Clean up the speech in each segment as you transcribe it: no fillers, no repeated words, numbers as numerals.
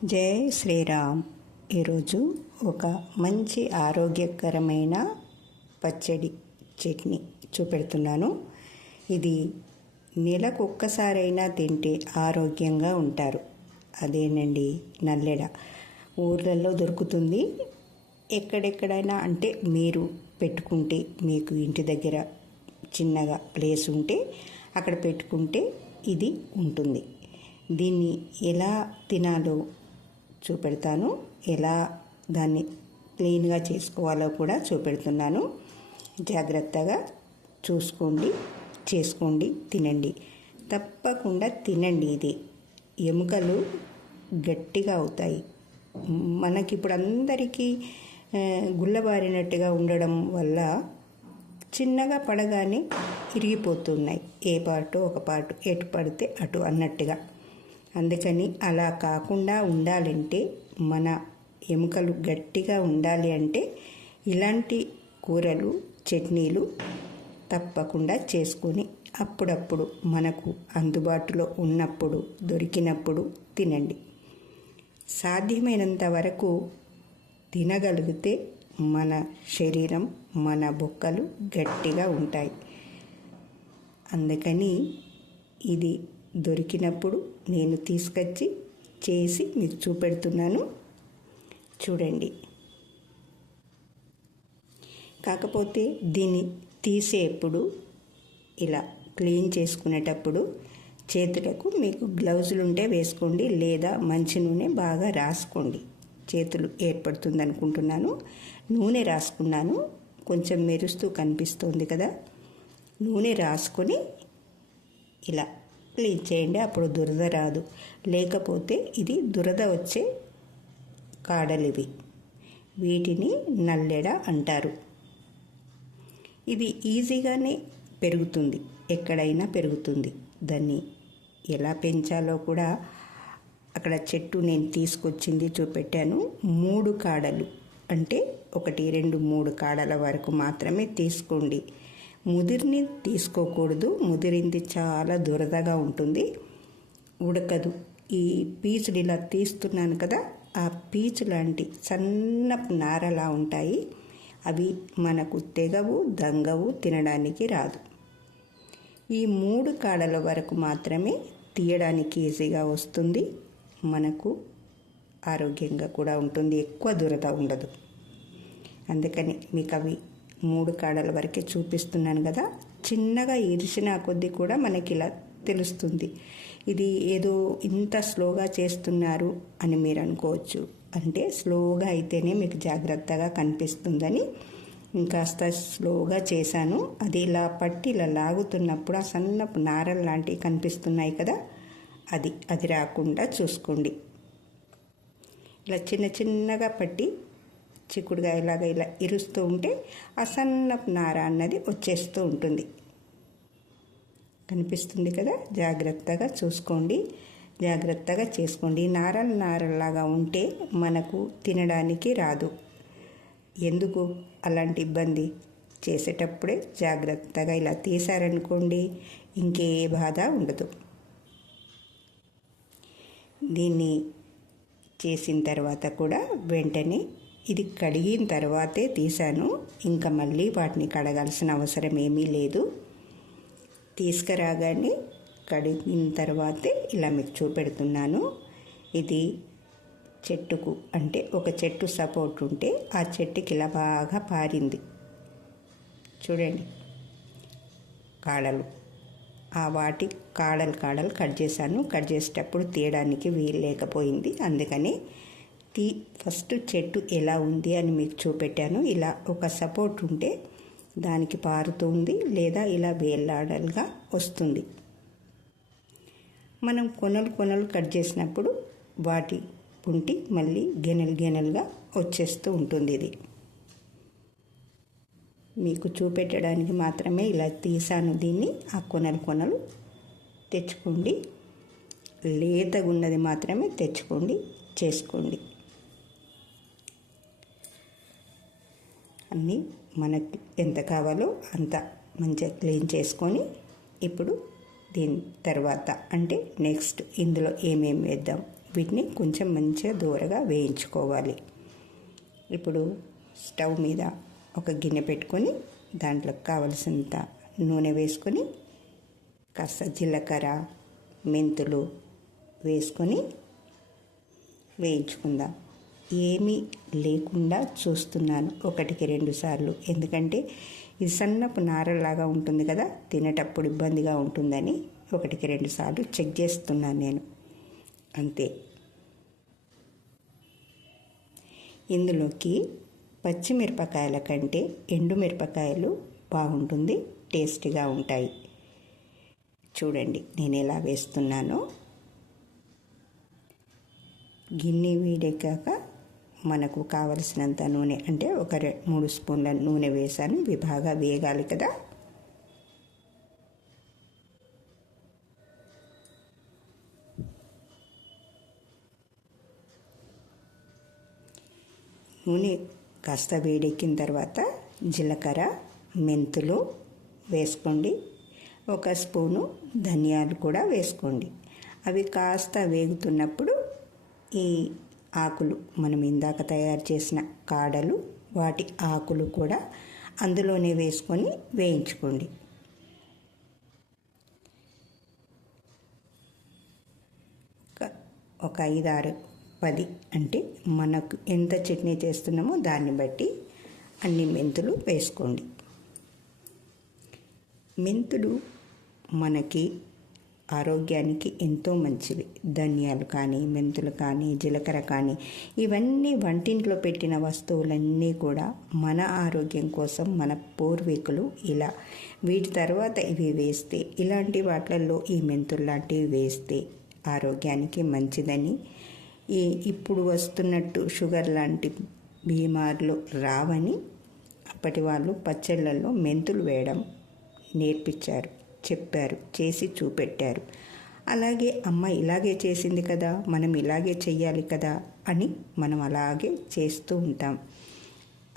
జై శ్రీరామ్. ఈరోజు ఒక మంచి ఆరోగ్యకరమైన పచ్చడి చట్నీ చూపెడుతున్నాను. ఇది నెలకు ఒక్కసారైనా తింటే ఆరోగ్యంగా ఉంటారు. అదేనండి నల్లెడ. ఊర్లలో దొరుకుతుంది. ఎక్కడెక్కడైనా అంటే మీరు పెట్టుకుంటే, మీకు ఇంటి దగ్గర చిన్నగా ప్లేస్ ఉంటే అక్కడ పెట్టుకుంటే ఇది ఉంటుంది. దీన్ని ఎలా తినాలో చూపెడతాను. ఎలా దాన్ని క్లీన్గా చేసుకోవాలో కూడా చూపెడుతున్నాను. జాగ్రత్తగా చూసుకోండి, చేసుకోండి, తినండి. తప్పకుండా తినండి. ఇది ఎముకలు గట్టిగా అవుతాయి. మనకిప్పుడు అందరికీ గుల్లబారినట్టుగా ఉండడం వల్ల చిన్నగా పడగానే ఇరిగిపోతున్నాయి. ఏ పార్టు ఒక పార్టు ఎటు పడితే అటు అన్నట్టుగా. అందుకని అలా కాకుండా ఉండాలంటే, మన ఎముకలు గట్టిగా ఉండాలి అంటే ఇలాంటి కూరలు, చట్నీలు తప్పకుండా చేసుకొని అప్పుడప్పుడు మనకు అందుబాటులో ఉన్నప్పుడు, దొరికినప్పుడు తినండి. సాధ్యమైనంత వరకు తినగలిగితే మన శరీరం, మన బొక్కలు గట్టిగా ఉంటాయి. అందుకని ఇది దొరికినప్పుడు నేను తీసుకొచ్చి చేసి మీకు చూపెడుతున్నాను. చూడండి. కాకపోతే దీన్ని తీసేప్పుడు, ఇలా క్లీన్ చేసుకునేటప్పుడు చేతులకు మీకు గ్లౌజులు ఉంటే వేసుకోండి, లేదా మంచి నూనె బాగా రాసుకోండి. చేతులు ఏర్పడుతుంది అనుకుంటున్నాను. నూనె రాసుకున్నాను. కొంచెం మెరుస్తూ కనిపిస్తుంది కదా. నూనె రాసుకొని ఇలా క్లీన్ చేయండి. అప్పుడు దురద రాదు. లేకపోతే ఇది దురద వచ్చే కాడలివి. వీటిని నల్లెడ అంటారు. ఇది ఈజీగానే పెరుగుతుంది, ఎక్కడైనా పెరుగుతుంది. దాన్ని ఎలా పెంచాలో కూడా అక్కడ చెట్టు నేను తీసుకొచ్చింది చూపెట్టాను. 3 కాడలు అంటే 1, 2, 3 కాడల వరకు మాత్రమే తీసుకోండి. ముదిరిని తీసుకోకూడదు. ముదిరింది చాలా దురదగా ఉంటుంది, ఉడకదు. ఈ పీచులు ఇలా తీస్తున్నాను కదా, ఆ పీచు లాంటి సన్నపు నారలా ఉంటాయి. అవి మనకు తెగవు, దంగవు, తినడానికి రాదు. ఈ 3 కాడల వరకు మాత్రమే తీయడానికి ఈజీగా వస్తుంది. మనకు ఆరోగ్యంగా కూడా ఉంటుంది. ఎక్కువ దురద ఉండదు. అందుకని మీకు అవి 3 కాడల వరకే చూపిస్తున్నాను కదా. చిన్నగా ఇరిచిన కొద్దీ కూడా మనకి ఇలా తెలుస్తుంది. ఇది ఏదో ఇంత స్లోగా చేస్తున్నారు అని మీరు అనుకోవచ్చు. అంటే స్లోగా అయితేనే మీకు జాగ్రత్తగా కనిపిస్తుందని ఇంకాస్త స్లోగా చేశాను. అది ఇలా పట్టి ఇలా లాగుతున్నప్పుడు ఆ సన్నపు నారలు లాంటివి కనిపిస్తున్నాయి కదా, అది రాకుండా చూసుకోండి. ఇలా చిన్న చిన్నగా పట్టి చిక్కుడుగాయలాగా ఇలా ఇరుస్తూ ఉంటే ఆ సన్నపు నార అన్నది వచ్చేస్తూ ఉంటుంది. కనిపిస్తుంది కదా. జాగ్రత్తగా చూసుకోండి, జాగ్రత్తగా చేసుకోండి. నారల్లాగా ఉంటే మనకు తినడానికి రాదు. ఎందుకు అలాంటి ఇబ్బంది? చేసేటప్పుడే జాగ్రత్తగా ఇలా తీసారనుకోండి, ఇంకే బాధ ఉండదు. దీన్ని చేసిన తర్వాత కూడా వెంటనే ఇది కడిగిన తర్వాతే తీసాను. ఇంకా మళ్ళీ వాటిని కడగాల్సిన అవసరం ఏమీ లేదు. తీసుకురాగానే కడిగిన తర్వాతే ఇలా మీకు చూపెడుతున్నాను. ఇది చెట్టుకు అంటే ఒక చెట్టు సపోర్ట్ ఉంటే ఆ చెట్టుకి ఇలా బాగా పారింది. చూడండి కాడలు. ఆ వాటి కాడలు కట్ చేశాను. కట్ చేసేటప్పుడు తీయడానికి వీలు లేకపోయింది. అందుకని ఫస్ట్ చెట్టు ఎలా ఉంది అని మీకు చూపెట్టాను. ఇలా ఒక సపోర్ట్ ఉంటే దానికి పారుతుంది, లేదా ఇలా వేలాడలుగా వస్తుంది. మనం కొనలు కట్ చేసినప్పుడు వాటి పుంటి మళ్ళీ గెనెలుగా వచ్చేస్తూ ఉంటుంది. ఇది మీకు చూపెట్టడానికి మాత్రమే ఇలా తీసాను. దీన్ని ఆ కొనలు తెచ్చుకోండి. లేతగా ఉన్నది మాత్రమే తెచ్చుకోండి, చేసుకోండి. అన్నీ మనకి ఎంత కావాలో అంత మంచిగా క్లీన్ చేసుకొని ఇప్పుడు దీని తర్వాత అంటే నెక్స్ట్ ఇందులో ఏమేమి వేద్దాం, వీటిని కొంచెం మంచిగా దూరగా వేయించుకోవాలి. ఇప్పుడు స్టవ్ మీద ఒక గిన్నె పెట్టుకొని దాంట్లో కావలసినంత నూనె వేసుకొని కాస్త జీలకర్ర, మెంతులు వేసుకొని వేయించుకుందాం. ఏమీ లేకుండా చూస్తున్నాను 1-2 సార్లు, ఎందుకంటే ఇది సన్నపు నారలాగా ఉంటుంది కదా, తినేటప్పుడు ఇబ్బందిగా ఉంటుందని 1-2 సార్లు చెక్ చేస్తున్నాను నేను, అంతే. ఇందులోకి పచ్చిమిరపకాయల కంటే ఎండుమిరపకాయలు బాగుంటుంది, టేస్టీగా ఉంటాయి. చూడండి నేను ఎలా వేస్తున్నానో. గిన్నె వేడెక్కాక మనకు కావలసినంత నూనె, అంటే ఒక 3 స్పూన్ల నూనె వేసాను. ఇవి బాగా వేగాలి కదా. నూనె కాస్త వేడెక్కిన తర్వాత జీలకర్ర, మెంతులు వేసుకోండి. 1 స్పూను ధనియాలు కూడా వేసుకోండి. అవి కాస్త వేగుతున్నప్పుడు ఈ ఆకులు, మనం ఇందాక తయారు చేసిన కాడలు, వాటి ఆకులు కూడా అందులోనే వేసుకొని వేయించుకోండి. ఒక 5-6-10 అంటే మనకు ఎంత చట్నీ చేస్తున్నామో దాన్ని బట్టి అన్ని మెంతులు వేసుకోండి. మెంతులు మనకి ఆరోగ్యానికి ఎంతో మంచివి. ధనియాలు కానీ, మెంతులు కానీ, జీలకర్ర కానీ, ఇవన్నీ వంటింట్లో పెట్టిన వస్తువులన్నీ కూడా మన ఆరోగ్యం కోసం మన పూర్వీకులు ఇలా, వీటి తర్వాత ఇవి వేస్తే, ఇలాంటి వాటిల్లో ఈ మెంతులు లాంటివి వేస్తే ఆరోగ్యానికి మంచిదని, ఇప్పుడు వస్తున్నట్టు షుగర్ లాంటి బీమార్లు రావని అప్పటి వాళ్ళు పచ్చళ్ళల్లో మెంతులు వేయడం నేర్పించారు, చెప్పారు, చేసి చూపెట్టారు. అలాగే అమ్మ ఇలాగే చేసింది కదా, మనం ఇలాగే చెయ్యాలి కదా అని మనం అలాగే చేస్తూ ఉంటాం.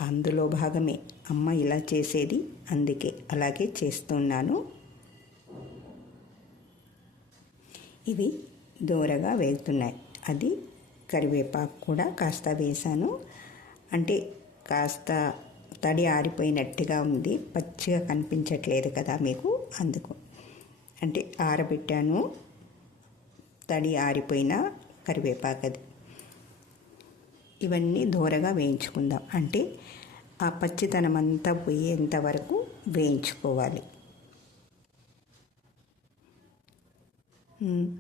అందులో భాగమే అమ్మ ఇలా చేసేది, అందుకే అలాగే చేస్తున్నాను. ఇవి దోరగా వేగుతున్నాయి. అది కరివేపాకు కూడా కాస్త వేసాను, అంటే కాస్త తడి ఆరిపోయినట్టుగా ఉంది, పచ్చిగా కనిపించట్లేదు కదా మీకు, అందుకు అంటే ఆరబెట్టాను, తడి ఆరిపోయిన కరివేపాకు అది. ఇవన్నీ దోరగా వేయించుకుందాం, అంటే ఆ పచ్చితనం అంతా పోయేంత వరకు వేయించుకోవాలి.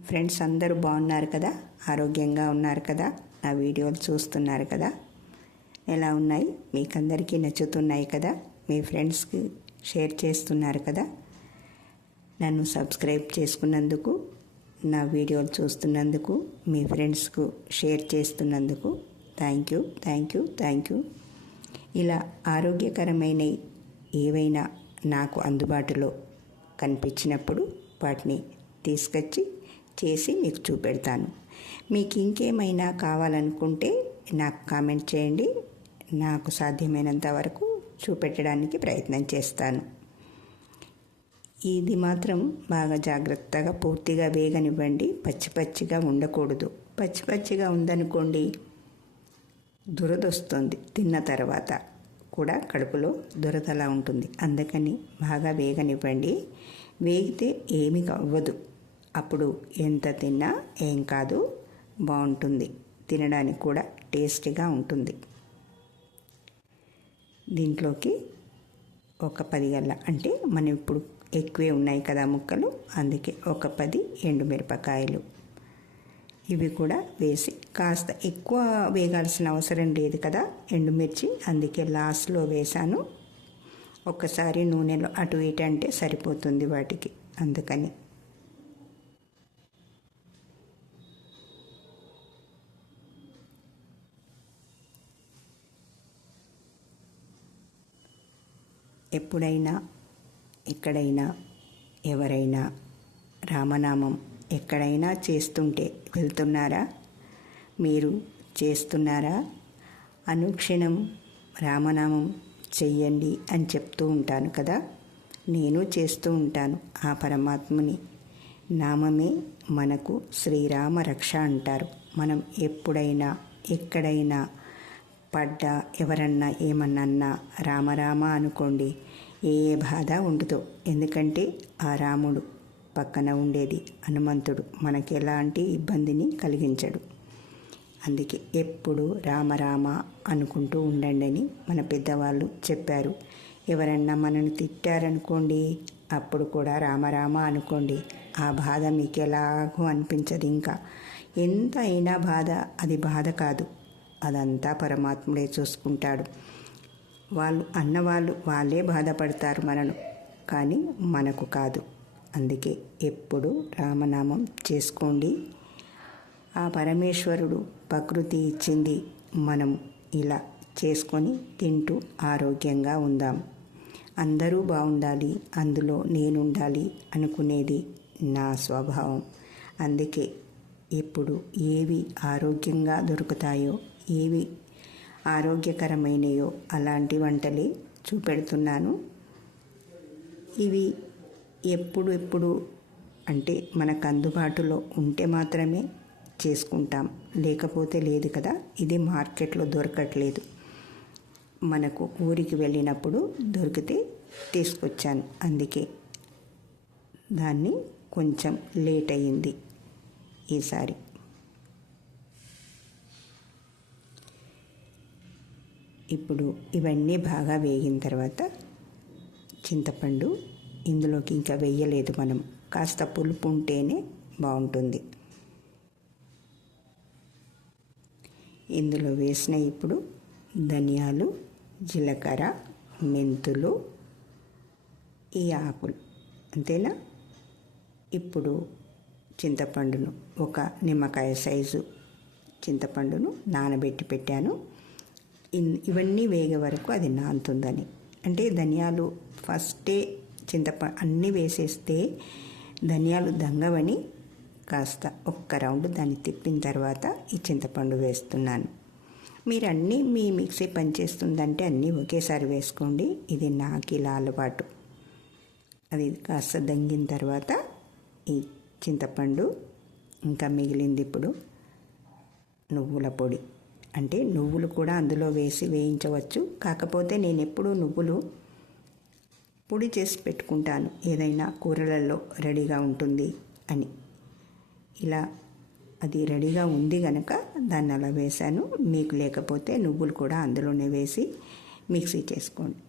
ఫ్రెండ్స్ అందరూ బాగున్నారు కదా, ఆరోగ్యంగా ఉన్నారు కదా, నా వీడియోలు చూస్తున్నారు కదా, ఎలా ఉన్నాయి, మీకు అందరికీ నచ్చుతున్నాయి కదా, మీ ఫ్రెండ్స్కి షేర్ చేస్తున్నారు కదా. నన్ను సబ్స్క్రైబ్ చేసుకున్నందుకు, నా వీడియోలు చూస్తున్నందుకు, మీ ఫ్రెండ్స్కు షేర్ చేస్తున్నందుకు థ్యాంక్ యూ. ఇలా ఆరోగ్యకరమైన ఏవైనా నాకు అందుబాటులో కనిపించినప్పుడు వాటిని తీసుకొచ్చి చేసి మీకు చూపెడతాను. మీకు ఇంకేమైనా కావాలనుకుంటే నాకు కామెంట్ చేయండి, నాకు సాధ్యమైనంత వరకు చూపెట్టడానికి ప్రయత్నం చేస్తాను. ఇది మాత్రం బాగా జాగ్రత్తగా పూర్తిగా వేగనివ్వండి, పచ్చిగా ఉండకూడదు. పచ్చిగా ఉందనుకోండి దురదొస్తుంది, తిన్న తర్వాత కూడా కడుపులో దురదలా ఉంటుంది. అందుకని బాగా వేగనివ్వండి. వేగితే ఏమీ అవ్వదు, అప్పుడు ఎంత తిన్నా ఏం కాదు, బాగుంటుంది, తినడానికి కూడా టేస్టీగా ఉంటుంది. దీంట్లోకి ఒక 10 గల్ల, అంటే మనం ఇప్పుడు ఎక్కువే ఉన్నాయి కదా ముక్కలు, అందుకే ఒక 10 ఎండుమిరపకాయలు ఇవి కూడా వేసి, కాస్త ఎక్కువ వేగాల్సిన అవసరం లేదు కదా ఎండుమిర్చి, అందుకే లాస్ట్లో వేసాను. ఒక్కసారి నూనెలో అటు ఇటు అంటే సరిపోతుంది వాటికి, అందుకని. ఎప్పుడైనా ఎక్కడైనా ఎవరైనా రామనామం ఎక్కడైనా చేస్తుంటే వెళ్తున్నారా? మీరు చేస్తున్నారా? అనుక్షణం రామనామం చెయ్యండి అని చెప్తూ ఉంటాను కదా, నేను చేస్తూ ఉంటాను. ఆ పరమాత్ముని నామమే మనకు శ్రీరామ రక్ష అంటారు. మనం ఎప్పుడైనా ఎక్కడైనా పడ్డా ఎవరన్నా ఏమన్నా రామరామ అనుకోండి, ఏ బాధ ఉండదు. ఎందుకంటే ఆ రాముడు పక్కన ఉండేది హనుమంతుడు మనకి ఎలాంటి ఇబ్బందిని కలిగించడు. అందుకే ఎప్పుడు రామరామ అనుకుంటూ ఉండండి అని మన పెద్దవాళ్ళు చెప్పారు. ఎవరన్నా మనల్ని తిట్టారనుకోండి, అప్పుడు కూడా రామరామ అనుకోండి. ఆ బాధ మీకు ఎలాగో అనిపించదు. ఇంకా ఎంత అయినా బాధ అది బాధ కాదు, అదంతా పరమాత్ముడే చూసుకుంటాడు. వాళ్ళు అన్నవాళ్ళు వాళ్ళే బాధపడతారు మనను, కానీ మనకు కాదు. అందుకే ఎప్పుడు రామనామం చేసుకోండి. ఆ పరమేశ్వరుడు ప్రకృతి ఇచ్చింది, మనం ఇలా చేసుకొని తింటూ ఆరోగ్యంగా ఉందాం. అందరూ బాగుండాలి, అందులో నేనుండాలి అనుకునేది నా స్వభావం. అందుకే ఎప్పుడు ఏవి ఆరోగ్యంగా దొరుకుతాయో, ఏవి ఆరోగ్యకరమైనయో అలాంటి వంటలే చూపెడుతున్నాను. ఇవి ఎప్పుడు అంటే మనకు అందుబాటులో ఉంటే మాత్రమే చేసుకుంటాం, లేకపోతే లేదు కదా. ఇది మార్కెట్లో దొరకట్లేదు, మనకు ఊరికి వెళ్ళినప్పుడు దొరికితే తీసుకొచ్చాను. అందుకే దాన్ని కొంచెం లేట్ అయ్యింది ఈసారి. ఇప్పుడు ఇవన్నీ బాగా వేగిన తర్వాత చింతపండు ఇందులోకి ఇంకా వేయలేదు మనం, కాస్త పులుపు ఉంటేనే బాగుంటుంది. ఇందులో వేసిన ఇప్పుడు ధనియాలు, జీలకర్ర, మెంతులు, ఈ ఆకులు, అంతేనా. ఇప్పుడు చింతపండును, ఒక నిమ్మకాయ సైజు చింతపండును నానబెట్టి పెట్టాను. ఇవన్నీ వేగే వరకు అది నానుతుందని. అంటే ధనియాలు ఫస్టే అన్నీ వేసేస్తే ధనియాలు దంగవని కాస్త ఒక్క రౌండ్ దాన్ని తిప్పిన తర్వాత ఈ చింతపండు వేస్తున్నాను. మీరు అన్నీ మీ మిక్సీ పనిచేస్తుందంటే అన్నీ ఒకేసారి వేసుకోండి. ఇది నాకు ఇలా అలవాటు. అది కాస్త దంగిన తర్వాత ఈ చింతపండు, ఇంకా మిగిలింది ఇప్పుడు నువ్వుల పొడి. అంటే నువ్వులు కూడా అందులో వేసి వేయించవచ్చు, కాకపోతే నేను ఎప్పుడూ నువ్వులు పొడి చేసి పెట్టుకుంటాను, ఏదైనా కూరలలో రెడీగా ఉంటుంది అని. ఇలా అది రెడీగా ఉంది కనుక దాన్ని అలా వేశాను. మీకు లేకపోతే నువ్వులు కూడా అందులోనే వేసి మిక్సీ చేసుకోండి,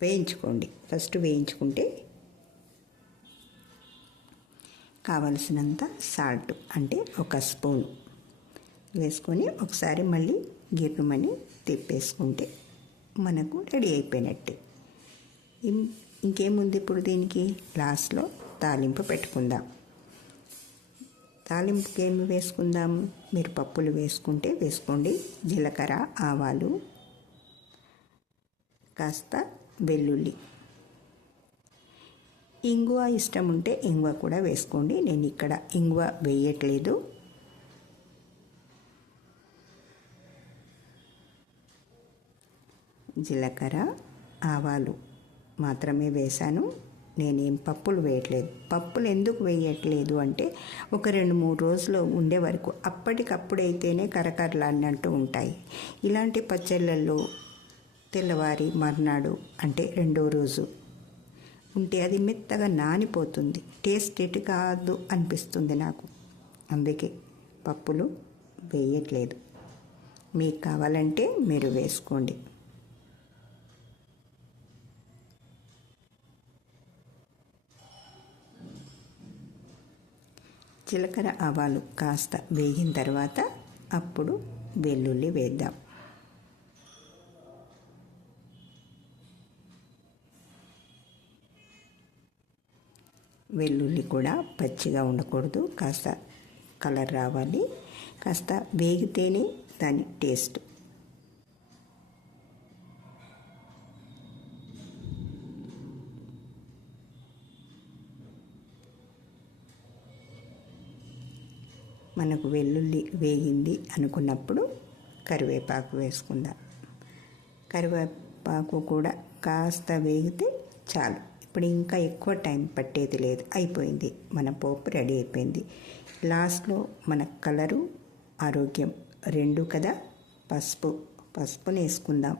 వేయించుకోండి. ఫస్ట్ వేయించుకుంటే కావలసినంత సాల్ట్, అంటే ఒక స్పూన్ వేసుకొని ఒకసారి మళ్ళీ గిర్రుమని తిప్పేసుకుంటే మనకు రెడీ అయిపోయినట్టే. ఇంకేముంది ఇప్పుడు దీనికి లాస్ట్లో తాలింపు పెట్టుకుందాం. తాలింపుకి ఏమి వేసుకుందాం, మీరు పప్పులు వేసుకుంటే వేసుకోండి. జీలకర్ర, ఆవాలు, కాస్త వెల్లుల్లి, ఇంగువ ఇష్టం ఉంటే ఇంగువ కూడా వేసుకోండి. నేను ఇక్కడ ఇంగువ వేయట్లేదు. జీలకర్ర, ఆవాలు మాత్రమే వేశాను. నేనేం పప్పులు వేయట్లేదు. పప్పులు ఎందుకు వేయట్లేదు అంటే ఒక 2-3 రోజులు ఉండే వరకు అప్పటికప్పుడైతేనే కరకరలాడినట్టు ఉంటాయి. ఇలాంటి పచ్చళ్ళల్లో తెల్లవారి మర్నాడు అంటే 2వ రోజు ఉంటే అది మెత్తగా నానిపోతుంది, టేస్ట్ ఎటు కాదు అనిపిస్తుంది నాకు. అందుకే పప్పులు వేయట్లేదు. మీకు కావాలంటే మీరు వేసుకోండి. జీలకర్ర, ఆవాలు కాస్త వేగిన తర్వాత అప్పుడు వెల్లుల్లి వేద్దాం. వెల్లుల్లి కూడా పచ్చిగా ఉండకూడదు, కాస్త కలర్ రావాలి, కాస్త వేగితేనే దాని టేస్ట్. మనకు వెల్లుల్లి వేగింది అనుకున్నప్పుడు కరివేపాకు వేసుకుందాం. కరివేపాకు కూడా కాస్త వేగితే చాలు. ఇప్పుడు ఇంకా ఎక్కువ టైం పట్టేది లేదు, అయిపోయింది, మన పోపు రెడీ అయిపోయింది. లాస్ట్లో మన కలరు ఆరోగ్యం రెండు కదా. పసుపుని వేసుకుందాం.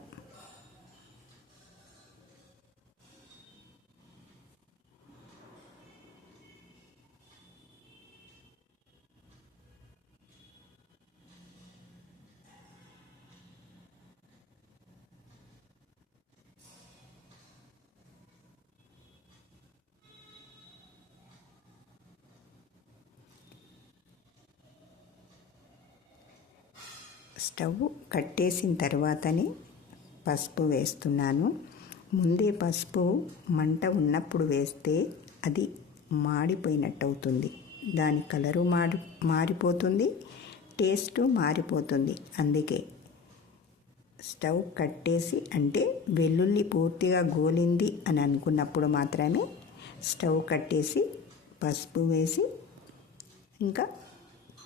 స్టవ్ కట్టేసిన తర్వాతనే పసుపు వేస్తున్నాను. ముందే పసుపు మంట ఉన్నప్పుడు వేస్తే అది మాడిపోయినట్టు అవుతుంది. దాని కలరు మారిపోతుంది, టేస్టు మారిపోతుంది. అందుకే స్టవ్ కట్టేసి, అంటే వెల్లుల్లి పూర్తిగా గోలింది అని అనుకున్నప్పుడు మాత్రమే స్టవ్ కట్టేసి పసుపు వేసి, ఇంకా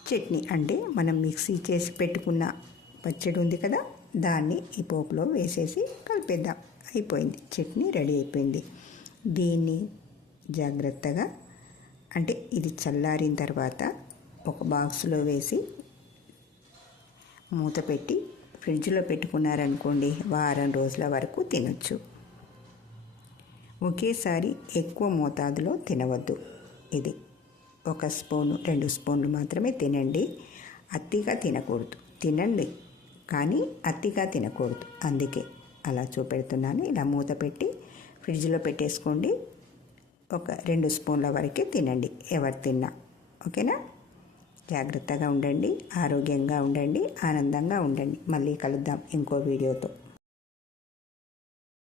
చట్నీ అంటే మనం మిక్సీ చేసి పెట్టుకున్న పచ్చడి ఉంది కదా, దాన్ని ఈ పోపులో వేసేసి కలిపేద్దాం. అయిపోయింది, చట్నీ రెడీ అయిపోయింది. దీన్ని జాగ్రత్తగా, అంటే ఇది చల్లారిన తర్వాత ఒక బాక్స్లో వేసి మూత పెట్టి ఫ్రిడ్జ్లో పెట్టుకున్నారనుకోండి, వారం రోజుల వరకు తినొచ్చు. ఒకేసారి ఎక్కువ మోతాదులో తినవద్దు. ఇది 1 స్పూను 2 స్పూన్లు మాత్రమే తినండి. అతిగా తినకూడదు. తినండి కానీ అతిగా తినకూడదు. అందుకే అలా చూపెడుతున్నాను. ఇలా మూత పెట్టి ఫ్రిడ్జ్లో పెట్టేసుకోండి. ఒక 2 స్పూన్ల వరకే తినండి ఎవరు తిన్నా. ఓకేనా? జాగ్రత్తగా ఉండండి, ఆరోగ్యంగా ఉండండి, ఆనందంగా ఉండండి. మళ్ళీ కలుద్దాం ఇంకో వీడియోతో.